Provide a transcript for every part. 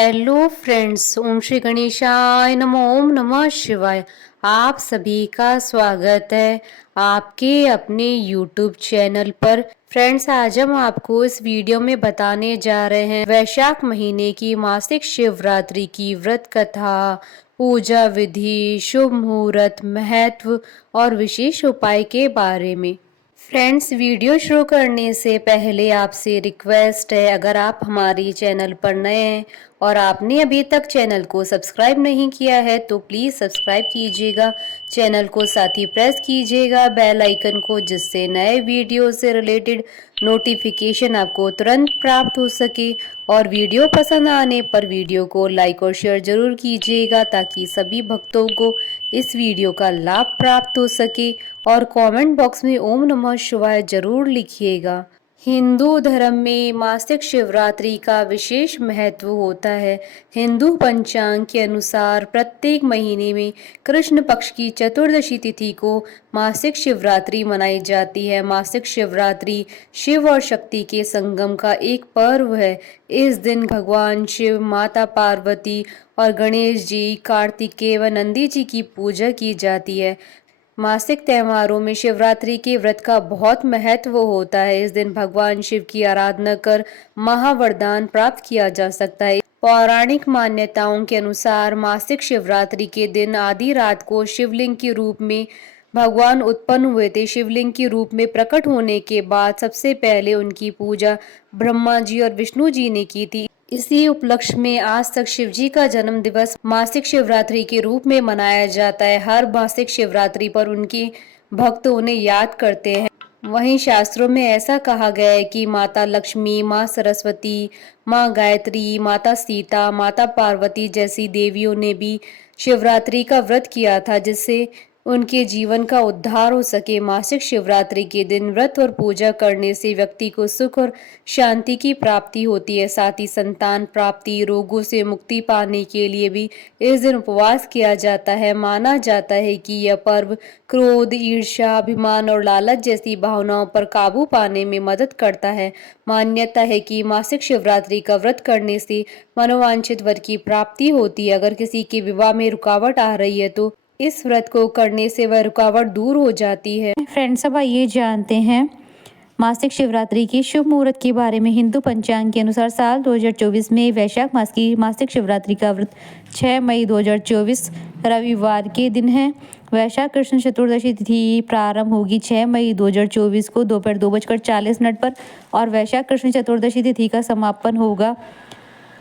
Hello friends, ओम श्री गणेशाय नमः। ओम नमः शिवाय। आप सभी का स्वागत है आपके अपने यूट्यूब चैनल पर। फ्रेंड्स, आज हम आपको इस वीडियो में बताने जा रहे हैं वैशाख महीने की मासिक शिवरात्रि की व्रत कथा, पूजा विधि, शुभ मुहूर्त, महत्व और विशेष उपाय के बारे में। फ्रेंड्स, वीडियो शुरू करने से पहले आपसे रिक्वेस्ट है, अगर आप हमारी चैनल पर नए हैं और आपने अभी तक चैनल को सब्सक्राइब नहीं किया है तो प्लीज़ सब्सक्राइब कीजिएगा चैनल को, साथ ही प्रेस कीजिएगा बेल आइकन को, जिससे नए वीडियो से रिलेटेड नोटिफिकेशन आपको तुरंत प्राप्त हो सके। और वीडियो पसंद आने पर वीडियो को लाइक और शेयर जरूर कीजिएगा ताकि सभी भक्तों को इस वीडियो का लाभ प्राप्त हो सके। और कमेंट बॉक्स में ओम नमः शिवाय जरूर लिखिएगा। हिंदू धर्म में मासिक शिवरात्रि का विशेष महत्व होता है। हिंदू पंचांग के अनुसार प्रत्येक महीने में कृष्ण पक्ष की चतुर्दशी तिथि को मासिक शिवरात्रि मनाई जाती है। मासिक शिवरात्रि शिव और शक्ति के संगम का एक पर्व है। इस दिन भगवान शिव, माता पार्वती और गणेश जी, कार्तिकेय व नंदी जी की पूजा की जाती है। मासिक त्योहारों में शिवरात्रि के व्रत का बहुत महत्व होता है। इस दिन भगवान शिव की आराधना कर महावरदान प्राप्त किया जा सकता है। पौराणिक मान्यताओं के अनुसार मासिक शिवरात्रि के दिन आधी रात को शिवलिंग के रूप में भगवान उत्पन्न हुए थे। शिवलिंग के रूप में प्रकट होने के बाद सबसे पहले उनकी पूजा ब्रह्मा जी और विष्णु जी ने की थी। इसी उपलक्ष्य में आज तक शिव जी का जन्म दिवस मासिक शिवरात्रि के रूप में मनाया जाता है। हर मासिक शिवरात्रि पर उनके भक्त उन्हें याद करते हैं। वहीं शास्त्रों में ऐसा कहा गया है कि माता लक्ष्मी, माँ सरस्वती, माँ गायत्री, माता सीता, माता पार्वती जैसी देवियों ने भी शिवरात्रि का व्रत किया था, जिससे उनके जीवन का उद्धार हो सके। मासिक शिवरात्रि के दिन व्रत और पूजा करने से व्यक्ति को सुख और शांति की प्राप्ति होती है। साथ ही संतान प्राप्ति, रोगों से मुक्ति पाने के लिए भी इस दिन उपवास किया जाता है। माना जाता है कि यह पर्व क्रोध, ईर्ष्या, अभिमान और लालच जैसी भावनाओं पर काबू पाने में मदद करता है। मान्यता है कि मासिक शिवरात्रि का व्रत करने से मनोवांछित वर की प्राप्ति होती है। अगर किसी के विवाह में रुकावट आ रही है तो इस व्रत को करने से वह रुकावट दूर हो जाती है। फ्रेंड्स, अब आइए जानते हैं मासिक शिवरात्रि के शुभ मुहूर्त के बारे में। हिंदू पंचांग के अनुसार साल 2024 में वैशाख मास की मासिक शिवरात्रि का व्रत 6 मई 2024 रविवार के दिन है। वैशाख कृष्ण चतुर्दशी तिथि प्रारंभ होगी 6 मई 2024 को दोपहर 2:40 पर और वैशाख कृष्ण चतुर्दशी तिथि का समापन होगा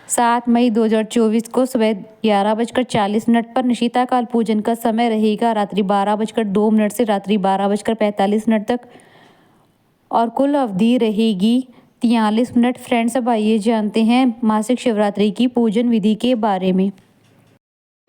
7 मई 2024 को सुबह 11:40 पर। निशिता काल पूजन का समय रहेगा रात्रि 12:02 से रात्रि 12:45 तक और कुल अवधि रहेगी 43 मिनट। फ्रेंड्स, अब आइए जानते हैं मासिक शिवरात्रि की पूजन विधि के बारे में।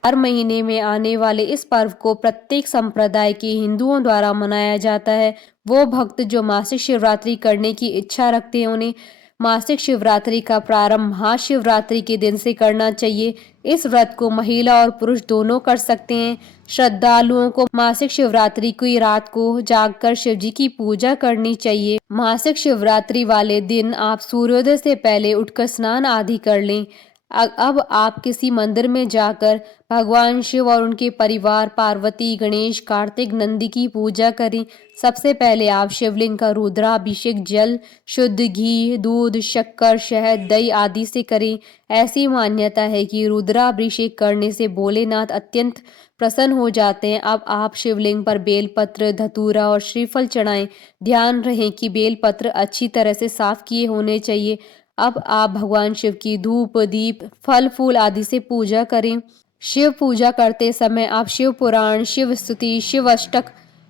हर महीने में आने वाले इस पर्व को प्रत्येक संप्रदाय के हिंदुओं द्वारा मनाया जाता है। वो भक्त जो मासिक शिवरात्रि करने की इच्छा रखते हैं उन्हें मासिक शिवरात्रि का प्रारंभ महाशिवरात्रि के दिन से करना चाहिए। इस व्रत को महिला और पुरुष दोनों कर सकते हैं। श्रद्धालुओं को मासिक शिवरात्रि की रात को जागकर शिव जी की पूजा करनी चाहिए। मासिक शिवरात्रि वाले दिन आप सूर्योदय से पहले उठकर स्नान आदि कर लें। अब आप किसी मंदिर में जाकर भगवान शिव और उनके परिवार पार्वती, गणेश, कार्तिक, नंदी की पूजा करें। सबसे पहले आप शिवलिंग का रुद्राभिषेक जल, शुद्ध घी, दूध, शक्कर, शहद, दही आदि से करें। ऐसी मान्यता है कि रुद्राभिषेक करने से भोलेनाथ अत्यंत प्रसन्न हो जाते हैं। अब आप शिवलिंग पर बेलपत्र, धतूरा और श्रीफल चढ़ाएं। ध्यान रहे कि बेलपत्र अच्छी तरह से साफ किए होने चाहिए। अब आप भगवान शिव की धूप, दीप, फल फूल आदि से पूजा करें। शिव पूजा करते समय आप शिव पुराण, शिव स्तुति, शिव अष्टक,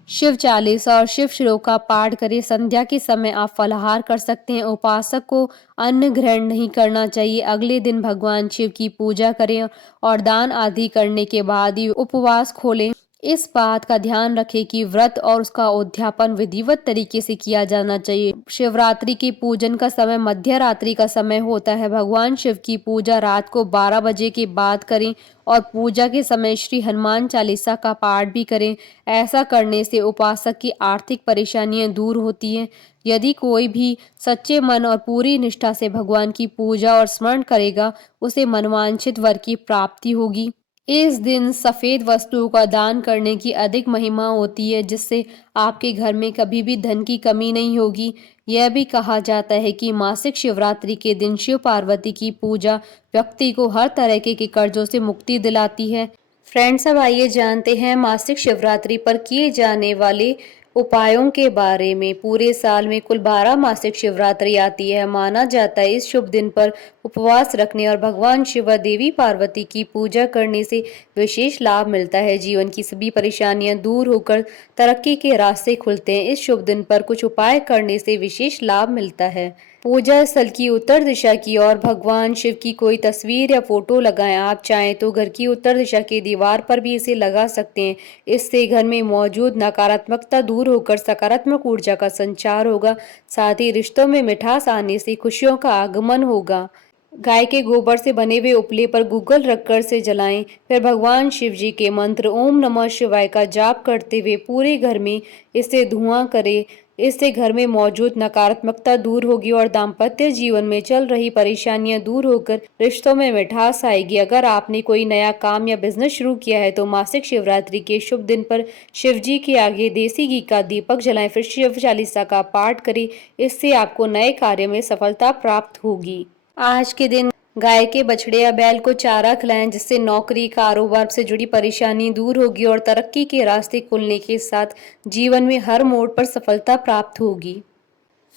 शिव चालीसा और शिव श्लोक का पाठ करें। संध्या के समय आप फलाहार कर सकते हैं। उपासक को अन्न ग्रहण नहीं करना चाहिए। अगले दिन भगवान शिव की पूजा करें और दान आदि करने के बाद ही उपवास खोलें। इस बात का ध्यान रखें कि व्रत और उसका उद्यापन विधिवत तरीके से किया जाना चाहिए। शिवरात्रि के पूजन का समय मध्य रात्रि का समय होता है। भगवान शिव की पूजा रात को 12 बजे के बाद करें और पूजा के समय श्री हनुमान चालीसा का पाठ भी करें। ऐसा करने से उपासक की आर्थिक परेशानियां दूर होती हैं। यदि कोई भी सच्चे मन और पूरी निष्ठा से भगवान की पूजा और स्मरण करेगा, उसे मनवांछित वर की प्राप्ति होगी। इस दिन सफेद वस्तुओं का दान करने की अधिक महिमा होती है, जिससे आपके घर में कभी भी धन की कमी नहीं होगी। यह भी कहा जाता है कि मासिक शिवरात्रि के दिन शिव पार्वती की पूजा व्यक्ति को हर तरह के कर्जों से मुक्ति दिलाती है। फ्रेंड्स, अब आइए जानते हैं मासिक शिवरात्रि पर किए जाने वाले उपायों के बारे में। पूरे साल में कुल 12 मासिक शिवरात्रि आती है। माना जाता है इस शुभ दिन पर उपवास रखने और भगवान शिव व देवी पार्वती की पूजा करने से विशेष लाभ मिलता है। जीवन की सभी परेशानियां दूर होकर तरक्की के रास्ते खुलते हैं। इस शुभ दिन पर कुछ उपाय करने से विशेष लाभ मिलता है। पूजा स्थल की उत्तर दिशा की ओर भगवान शिव की कोई तस्वीर या फोटो लगाएं। आप चाहें तो घर की उत्तर दिशा की दीवार पर भी इसे लगा सकते हैं। इससे घर में मौजूद नकारात्मकता दूर होकर सकारात्मक ऊर्जा का संचार होगा। साथ ही रिश्तों में मिठास आने से खुशियों का आगमन होगा। गाय के गोबर से बने हुए उपले पर गूगल रखकर से जलाएं। फिर भगवान शिव जी के मंत्र ओम नमः शिवाय का जाप करते हुए पूरे घर में इससे धुआं करें। इससे घर में मौजूद नकारात्मकता दूर होगी और दाम्पत्य जीवन में चल रही परेशानियां दूर होकर रिश्तों में मिठास आएगी। अगर आपने कोई नया काम या बिजनेस शुरू किया है तो मासिक शिवरात्रि के शुभ दिन पर शिव जी के आगे देसी घी का दीपक जलाएं, फिर शिव चालीसा का पाठ करें। इससे आपको नए कार्य में सफलता प्राप्त होगी। आज के दिन गाय के बछड़े या बैल को चारा खिलाएं, जिससे नौकरी कारोबार से जुड़ी परेशानी दूर होगी और तरक्की के रास्ते खुलने के साथ जीवन में हर मोड़ पर सफलता प्राप्त होगी।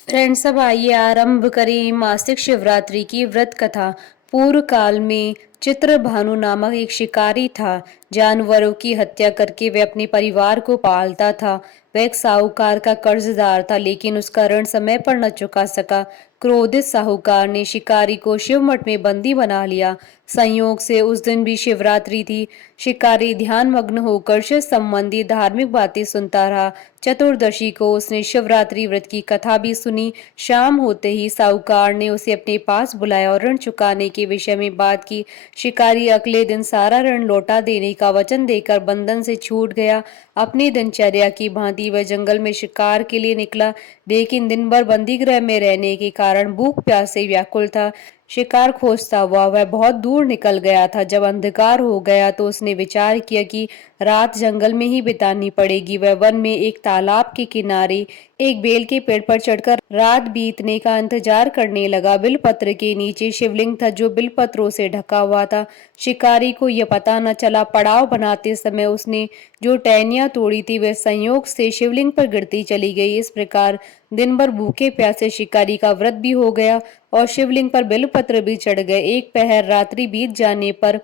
फ्रेंड्स, अब आइए आरंभ करें मासिक शिवरात्रि की व्रत कथा। पूर्व काल में चित्रभानु नामक एक शिकारी था। जानवरों की हत्या करके वह अपने परिवार को पालता था। वह एक साहूकार का कर्जदार था, लेकिन उसका ऋण समय पर न चुका सका। क्रोधित साहूकार ने शिकारी को शिव मठ में बंदी बना लिया। संयोग से उस दिन भी शिवरात्रि थी। शिकारी ध्यान मग्न होकर शिव संबंधी धार्मिक बातें सुनता रहा। चतुर्दशी को उसने शिवरात्रि व्रत की कथा भी सुनी। शाम होते ही साहूकार ने उसे अपने पास बुलाया और ऋण चुकाने के विषय में बात की। शिकारी अगले दिन सारा ऋण लौटा देने का वचन देकर बंधन से छूट गया। अपनी दिनचर्या की भांति वह जंगल में शिकार के लिए निकला, लेकिन दिन भर बंदी गृह में रहने के कारण भूख प्यास से व्याकुल था। शिकार खोजता हुआ वह बहुत दूर निकल गया था। जब अंधकार हो गया तो उसने विचार किया कि रात जंगल में ही बितानी पड़ेगी। वह वन में एक तालाब के किनारे एक बेल के पेड़ पर चढ़कर रात बीतने का इंतजार करने लगा। बिलपत्र के नीचे शिवलिंग था, जो बिलपत्रों से ढका हुआ था। शिकारी को यह पता न चला। पड़ाव बनाते समय उसने जो टहनियां तोड़ी थी वह संयोग से शिवलिंग पर गिरती चली गई। इस प्रकार दिन भर भूखे प्यासे शिकारी का व्रत भी हो गया और शिवलिंग पर बेलपत्र भी चढ़ गए। एक पहर रात्रि बीत जाने पर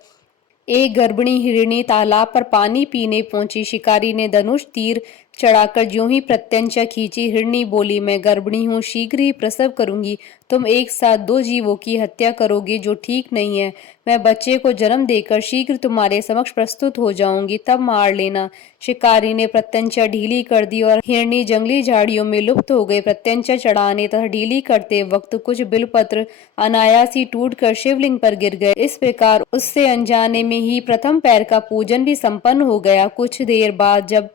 एक गर्भिणी हिरणी तालाब पर पानी पीने पहुंची। शिकारी ने धनुष तीर चढ़ाकर ज्यों ही प्रत्यंचा खींची। हिरणी बोली, मैं गर्भिणी हूँ, शीघ्र ही प्रसव करूंगी। तुम एक साथ दो जीवों की हत्या करोगे, जो ठीक नहीं है। मैं बच्चे को जन्म देकर शीघ्र तुम्हारे समक्ष प्रस्तुत हो जाऊंगी, तब मार लेना। शिकारी ने प्रत्यंचा ढीली कर दी और हिरणी जंगली झाड़ियों में लुप्त हो गई। प्रत्यंचा चढ़ाने तथा ढीली करते वक्त कुछ बिलपत्र अनायास ही टूटकर शिवलिंग पर गिर गए। इस प्रकार उससे अनजाने में ही प्रथम पैर का पूजन भी संपन्न हो गया। कुछ देर बाद जब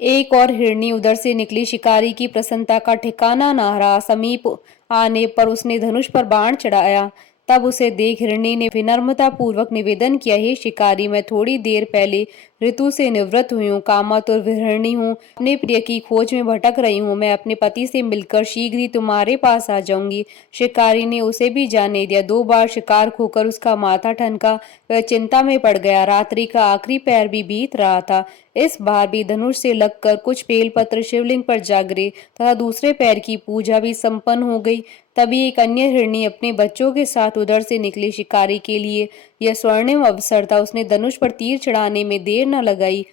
एक और हिरणी उधर से निकली, शिकारी की प्रसन्नता का ठिकाना न रहा। समीप आने पर उसने धनुष पर बाण चढ़ाया। तब उसे देख हिरणी ने विनम्रता पूर्वक निवेदन किया, हे शिकारी, मैं थोड़ी देर पहले ऋतु से निवृत्त हुई हूँ, कामातुर विहरणी हूँ, अपने प्रिय की खोज में भटक रही हूँ। मैं अपने पति से मिलकर शीघ्र ही तुम्हारे पास आ जाऊंगी। शिकारी ने उसे भी जाने दिया। 2 बार शिकार खोकर उसका माथा ठनका। वह चिंता में पड़ गया। रात्रि का आखिरी पैर भी बीत रहा था। इस बार भी धनुष से लगकर कुछ बेलपत्र शिवलिंग पर जा गिरे तथा दूसरे पैर की पूजा भी संपन्न हो गई। तभी एक अन्य हिरणी अपने बच्चों के साथ उधर से निकली। शिकारी के लिए यह स्वर्णिम अवसर था। उसने धनुष पर तीर चढ़ाने में देर न लगाई।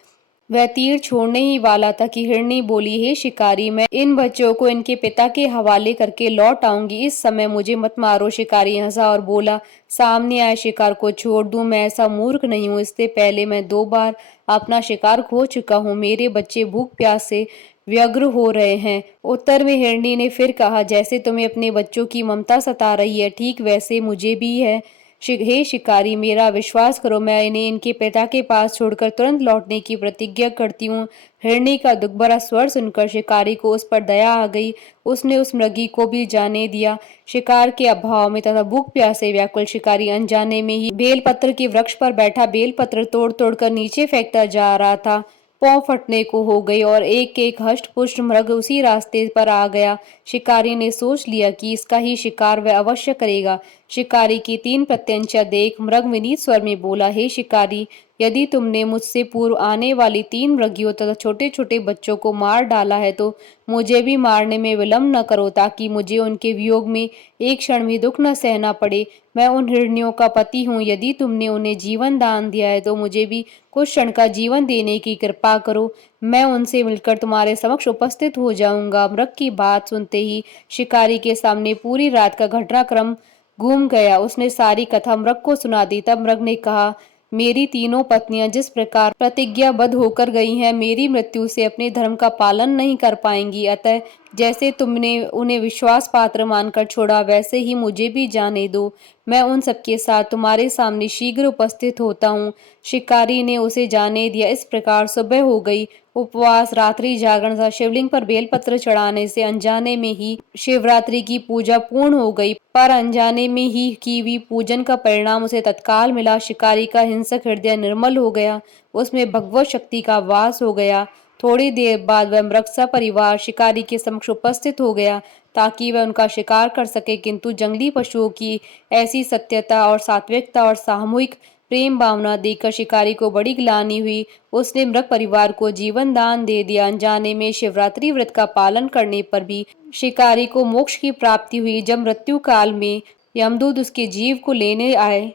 वह तीर छोड़ने ही वाला था कि हिरनी बोली, हे शिकारी, मैं इन बच्चों को इनके पिता के हवाले करके लौट आऊंगी, इस समय मुझे मत मारो। शिकारी हंसा और बोला, सामने आए शिकार को छोड़ दूं? मैं ऐसा मूर्ख नहीं हूं। इससे पहले मैं 2 बार अपना शिकार खो चुका हूं। मेरे बच्चे भूख प्यास से व्यग्र हो रहे हैं। उत्तर में हिरनी ने फिर कहा, जैसे तुम्हें अपने बच्चों की ममता सता रही है, ठीक वैसे मुझे भी है। हे शिकारी, मेरा विश्वास करो, मैं इन्हें इनके पिता के पास छोड़कर तुरंत लौटने की प्रतिज्ञा करती हूँ। हिरनी का दुखभरा स्वर सुनकर शिकारी को उस पर दया आ गई। उसने उस मृगी को भी जाने दिया। शिकार के अभाव में तथा भूख प्यास से व्याकुल शिकारी अनजाने में ही बेलपत्र के वृक्ष पर बैठा बेलपत्र तोड़ तोड़ कर नीचे फेंकता जा रहा था। पाँव फटने को हो गई और एक एक हष्ट-पुष्ट मृग उसी रास्ते पर आ गया। शिकारी ने सोच लिया कि इसका ही शिकार वह अवश्य करेगा। शिकारी की 3 प्रत्यंचा देख मृग विनीत स्वर में बोला, हे शिकारी, यदि तुमने मुझसे पूर्व आने वाली 3 मृगियों तथा छोटे-छोटे बच्चों को मार डाला है तो मुझे भी मारने में विलंब न करो, ताकि मुझे उनके वियोग में एक क्षण भी दुख न सहना पड़े। मैं उन हिरनियों का पति हूँ। यदि तुमने उन्हें जीवन दान दिया है तो मुझे भी कुछ क्षण का जीवन देने की कृपा करो। मैं उनसे मिलकर तुम्हारे समक्ष उपस्थित हो जाऊंगा। मृग की बात सुनते ही शिकारी के सामने पूरी रात का घटनाक्रम घूम गया। उसने सारी कथा मृग को सुना दी। तब मृग ने कहा, मेरी तीनों पत्नियां जिस प्रकार प्रतिज्ञाबद्ध होकर गई हैं, मेरी मृत्यु से अपने धर्म का पालन नहीं कर पाएंगी। अतः जैसे तुमने उन्हें विश्वास पात्र मानकर छोड़ा, वैसे ही मुझे भी जाने दो। मैं उन सबके साथ तुम्हारे सामने शीघ्र उपस्थित होता हूँ। शिकारी ने उसे जाने दिया। इस प्रकार सुबह हो गई। उपवास, रात्रि जागरण तथा शिवलिंग पर बेलपत्र चढ़ाने से अनजाने में ही शिवरात्रि की पूजा पूर्ण हो गई। पर अनजाने में ही की हुई पूजन का परिणाम उसे तत्काल मिला। शिकारी का हिंसक हृदय निर्मल हो गया। उसमें भगवत शक्ति का वास हो गया। थोड़ी देर बाद वह मृग सपरिवार शिकारी के समक्ष उपस्थित हो गया, ताकि वह उनका शिकार कर सके। किंतु जंगली पशुओं की ऐसी सत्यता और सात्विकता और सामूहिक प्रेम भावना देखकर शिकारी को बड़ी ग्लानि हुई। उसने मृग परिवार को जीवन दान दे दिया। अनजाने में शिवरात्रि व्रत का पालन करने पर भी शिकारी को मोक्ष की प्राप्ति हुई। जब मृत्यु काल में यमदूत उसके जीव को लेने आए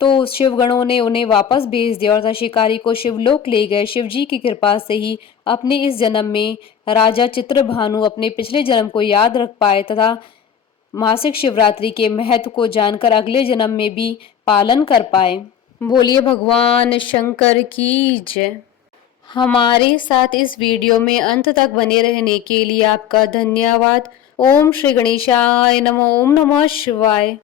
तो शिवगणों ने उन्हें वापस भेज दिया और शिकारी को शिवलोक ले गए। शिवजी की कृपा से ही अपने इस जन्म में राजा चित्रभानु अपने पिछले जन्म को याद रख पाए तथा मासिक शिवरात्रि के महत्व को जानकर अगले जन्म में भी पालन कर पाए। बोलिए भगवान शंकर की जय। हमारे साथ इस वीडियो में अंत तक बने रहने के लिए आपका धन्यवाद। ओम श्री गणेशाय नमः। ओम नमः शिवाय।